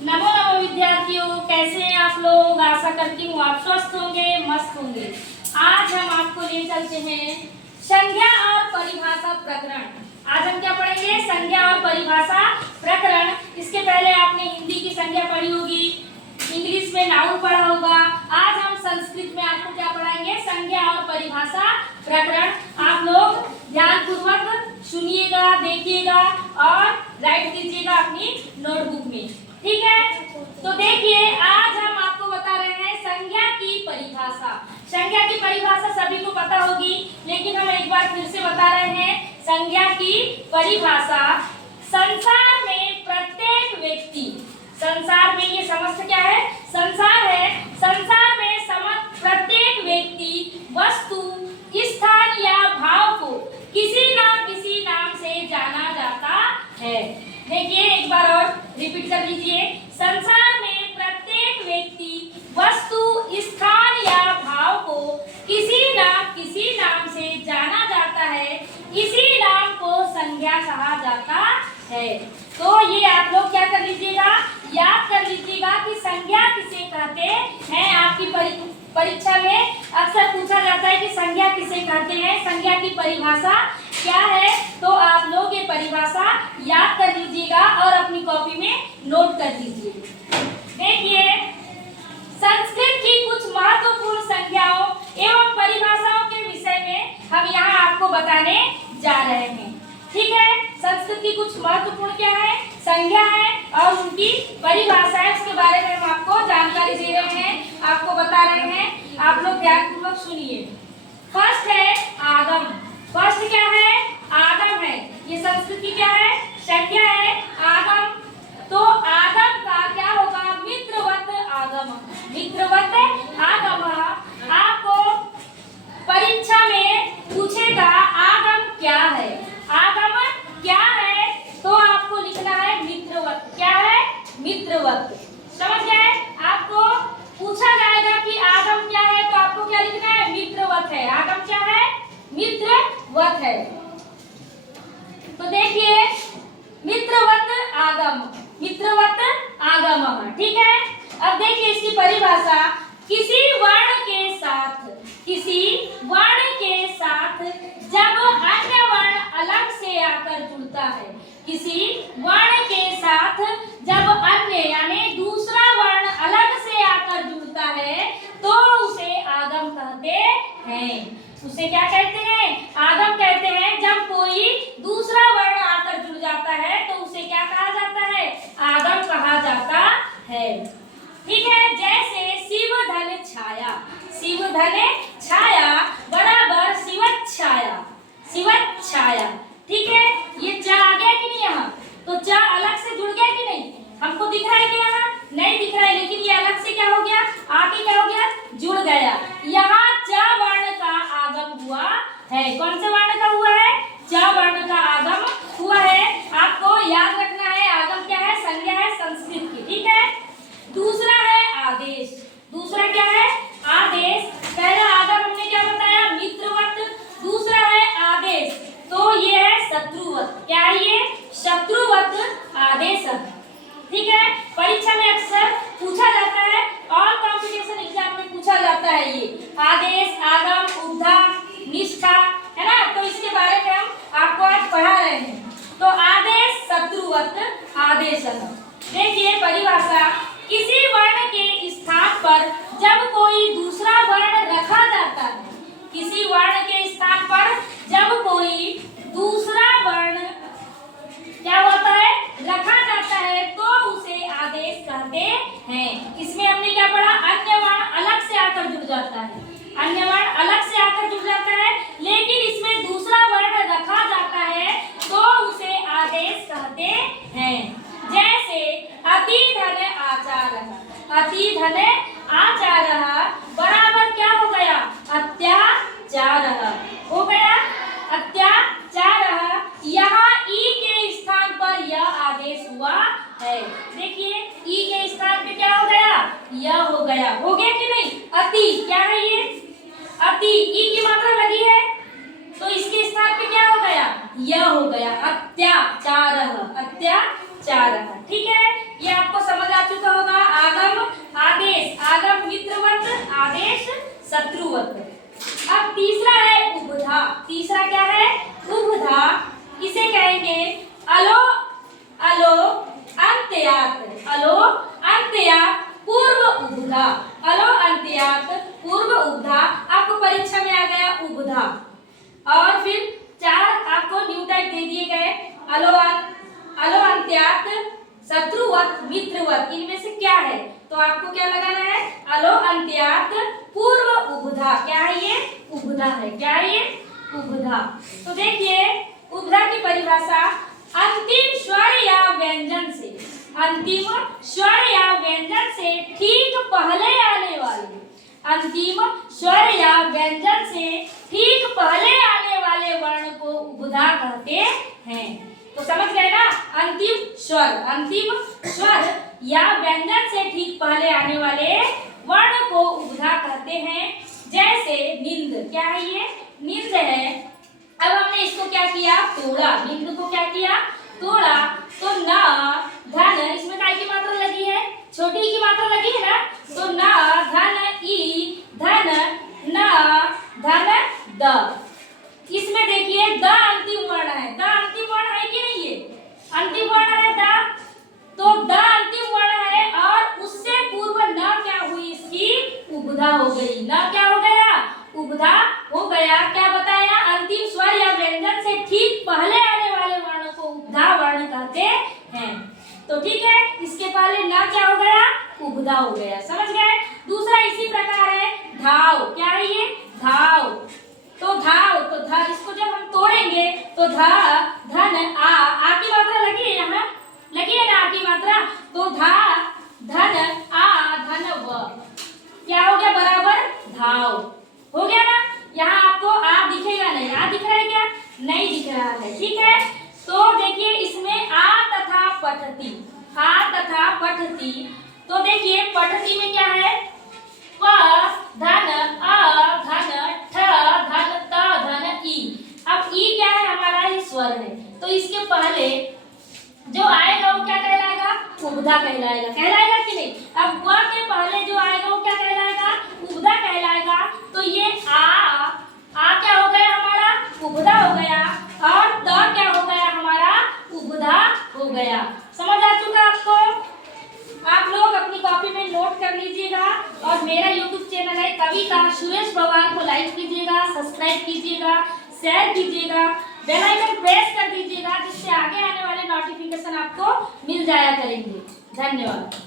नमो नमो विद्यार्थियों, कैसे हैं आप लोग। आशा करती हूँ आप स्वस्थ होंगे, मस्त होंगे। आज हम आपको ले चलते हैं संज्ञा और परिभाषा प्रकरण। आज हम क्या पढ़ेंगे? संज्ञा और परिभाषा प्रकरण। इसके पहले आपने हिंदी की संज्ञा पढ़ी होगी, इंग्लिश में नाउन पढ़ा होगा। आज हम संस्कृत में आपको क्या पढ़ाएंगे? संज्ञा और परिभाषा प्रकरण। आप लोग ध्यानपूर्वक सुनिएगा, देखिएगा और राइट कीजिएगा अपनी नोटबुक में, ठीक है। तो देखिए, आज हम आपको बता रहे हैं संज्ञा की परिभाषा। संज्ञा की परिभाषा सभी को पता होगी, लेकिन हम एक बार फिर से बता रहे हैं। संज्ञा की परिभाषा संसार में प्रत्येक व्यक्ति, संसार में ये समस्त क्या है? संसार है। संसार में समस्त प्रत्येक व्यक्ति, वस्तु, स्थान या भाव को किसी न किसी नाम से जाना जाता है। देखिए, एक बार और रिपीट कर लीजिए। संसार में प्रत्येक व्यक्ति, वस्तु, स्थान या भाव को किसी न किसी नाम से जाना जाता है। इसी नाम को संज्ञा कहा जाता है। तो ये आप लोग क्या कर लीजिएगा, याद कर लीजिएगा कि संज्ञा किसे कहते हैं। आपकी परीक्षा में अक्सर पूछा जाता है कि संज्ञा किसे कहते हैं, संज्ञा की परिभाषा क्या है। तो आप लोग ये परिभाषा याद कर लीजिएगा और अपनी कॉपी में नोट कर लीजिए। देखिए, संस्कृत की कुछ महत्वपूर्ण संज्ञाओं एवं परिभाषाओं के विषय में हम यहाँ आपको बताने जा रहे हैं, ठीक है। संस्कृत की कुछ महत्वपूर्ण क्या है? संज्ञा है और उनकी परिभाषा है। उसके बारे में हम आपको जानकारी दे रहे हैं, आपको बता रहे हैं। आप लोग ध्यानपूर्वक सुनिए। फर्स्ट है आगम। फर्स्ट क्या है? आगम है। ये संस्कृत की क्या है? संज्ञा है, आगम। तो आगम का क्या होगा? मित्रवत आगम। मित्रवत आगम। आपको परीक्षा में पूछेगा आगम क्या है, आगम क्या है, तो आपको लिखना है मित्रवत। क्या है? मित्रवत। समझ गए? आपको पूछा जाएगा कि आगम क्या है, तो आपको क्या लिखना है? मित्रवत है। आगम क्या है? मित्रवत है। तो देखिए, मित्रवत आगम, मित्रवत आगम, ठीक है। अब देखिए इसकी परिभाषा। किसी वर्ण के साथ, किसी वर्ण के साथ जब अन्य वर्ण अलग से आकर जुड़ता है, किसी वर्ण के साथ जब अन्य यानी दूसरा वर्ण अलग से आकर जुड़ता है, तो उसे आगम कहते हैं। उसे क्या कहते हैं? आगम कहते हैं। जब कोई दूसरा वर्ण आकर जुड़ जाता है तो उसे क्या कहा जाता है? आगम कहा जाता है, ठीक है। जैसे शिव धन छाया, शिव धन छाया बराबर शिवत छाया, शिवत छाया, ठीक है। ये चा आ गया कि नहीं यहाँ? तो चा अलग से जुड़ गया कि नहीं? हमको दिख रहा है कि यहाँ नहीं दिख रहा है, लेकिन ये अलग से क्या हो गया? आके क्या हो गया? जुड़ गया। यहाँ च वर्ण का आगम हुआ है। कौन से वर्ण का हुआ है? च वर्ण का आगम हुआ है। आपको याद रखना है आगम क्या है? संज्ञा है संस्कृत की, ठीक है। दूसरा है आदेश। दूसरा क्या है? आदेश। पहला आगम हमने क्या बताया? मित्रवत। दूसरा है आदेश, तो ये है शत्रुवत। क्या है ये? शत्रुवत आदेश, ठीक है। परीक्षा में अक्सर पूछा जाता है और कॉम्पिटिशन एग्जाम में पूछा जाता है ये आदेश, आगम, उपधा, निष्ठा, है ना। तो इसके बारे में हम आपको आज पढ़ा रहे हैं। तो आदेश, शत्रुवत आदेश। देखिए परिभाषा। किसी वर्ण के स्थान पर जब कोई दूसरा वर्ण रखा जाता है, किसी वर्ण के स्थान पर जब कोई दूसरा वर्ण क्या होता है? रखा जाता है, तो उसे आदेश कहते हैं। इसमें हमने क्या पढ़ा? अन्य वर्ण अलग से आकर जुड़ जाता है, अन्य वर्ण अलग से आकर जुड़ जाता है, लेकिन इसमें दूसरा वर्ण रखा जाता है, तो उसे आदेश कहते हैं। जैसे अति धन आचारः, अति धन आचारः बराबर क्या हो गया? अत्याचारः हो गया, अत्याचारः। यहाँ ई के स्थान पर यह आदेश हुआ है। देखिए, ई के स्थान पे क्या हो गया? यह हो गया। हो गया कि नहीं? अति क्या है ये? अति, ई की मात्रा लगी है, तो इसके स्थान पे क्या हो गया? यह हो गया। अत्याचारः, अत्याचारः, ठीक है। ये आपको समझ आ चुका मित्रवत, इनमें से क्या है? तो आपको क्या लगाना है? अलो अंत्यात पूर्व उपधा। क्या है ये? उपधा है। क्या है ये? उपधा। तो देखिए उपधा की परिभाषा अंतिम स्वर या व्यंजन से, अंतिम स्वर या व्यंजन से ठीक पहले आने वाले, अंतिम स्वर या व्यंजन से ठीक पहले आने वाले वर्ण को उपधा कहते हैं। तो समझ गए ना? अंतिम स्वर या व्यंजन से ठीक पहले आने वाले वर्ण को उपधा कहते हैं। जैसे निंद, क्या है ये? निंद है। अब हमने इसको क्या किया? तोड़ा। निंद को क्या किया? तोड़ा। तो न धन, इसमें काय की मात्रा लगी है? छोटी की मात्रा लगी है ना? तो न धन ई धन न धन द। इसमें देखिए द अंतिम वर्ण है। द अंतिम वर्ण है कि नहीं? ये अंतिम वर्ण है द। तो द अंतिम वर्ण है और उससे पूर्व न क्या हुई? इसकी उपधा हो गई। न क्या हो गया? उपधा हो गया। क्या बताया? अंतिम स्वर या व्यंजन से ठीक पहले आने वाले वर्ण को उपधा वर्ण कहते हैं। तो ठीक है, इसके पहले न क्या हो गया? उपधा हो गया। समझ गए? दूसरा इसी प्रकार है धाव। क्या है ये? धाव। तो धाव, तो धा, इसको जब हम तोड़ेंगे तो धा धन आ की मात्रा लगी है यहाँ, लगी है ना आ की मात्रा? तो धा धन आ धन व, क्या हो गया? बराबर धाव। हो गया ना? यहाँ आपको आ दिखेगा नहीं। आ दिख रहा है क्या? नहीं दिख रहा है। ठीक है, तो देखिए इसमें आ तथा पठती, आ तथा पठती। तो देखिए पठती में क्या है? प धन अ धन ठ धन त धन ई। अब ई क्या है? हमारा ही स्वर है। तो इसके पहले जो आएगा वो क्या कहलाएगा? उपधा कहलाएगा। कहलाएगा कि नहीं? अब व के पहले जो आएगा वो क्या कहलाएगा? उपधा कहलाएगा। तो ये आ क्या हो गया हमारा? उपधा हो गया। और त क्या हो गया हमारा? उपधा हो गया। समझ आ चुका आपको? आप लोग अपनी कॉपी में नोट कर लीजिएगा और मेरा यूट्यूब चैनल है कविता सुरेश पवार को लाइक कीजिएगा, सब्सक्राइब कीजिएगा, शेयर कीजिएगा, बेल आइकन प्रेस कर दीजिएगा, जिससे आगे आने वाले नोटिफिकेशन आपको मिल जाया करेंगे। धन्यवाद।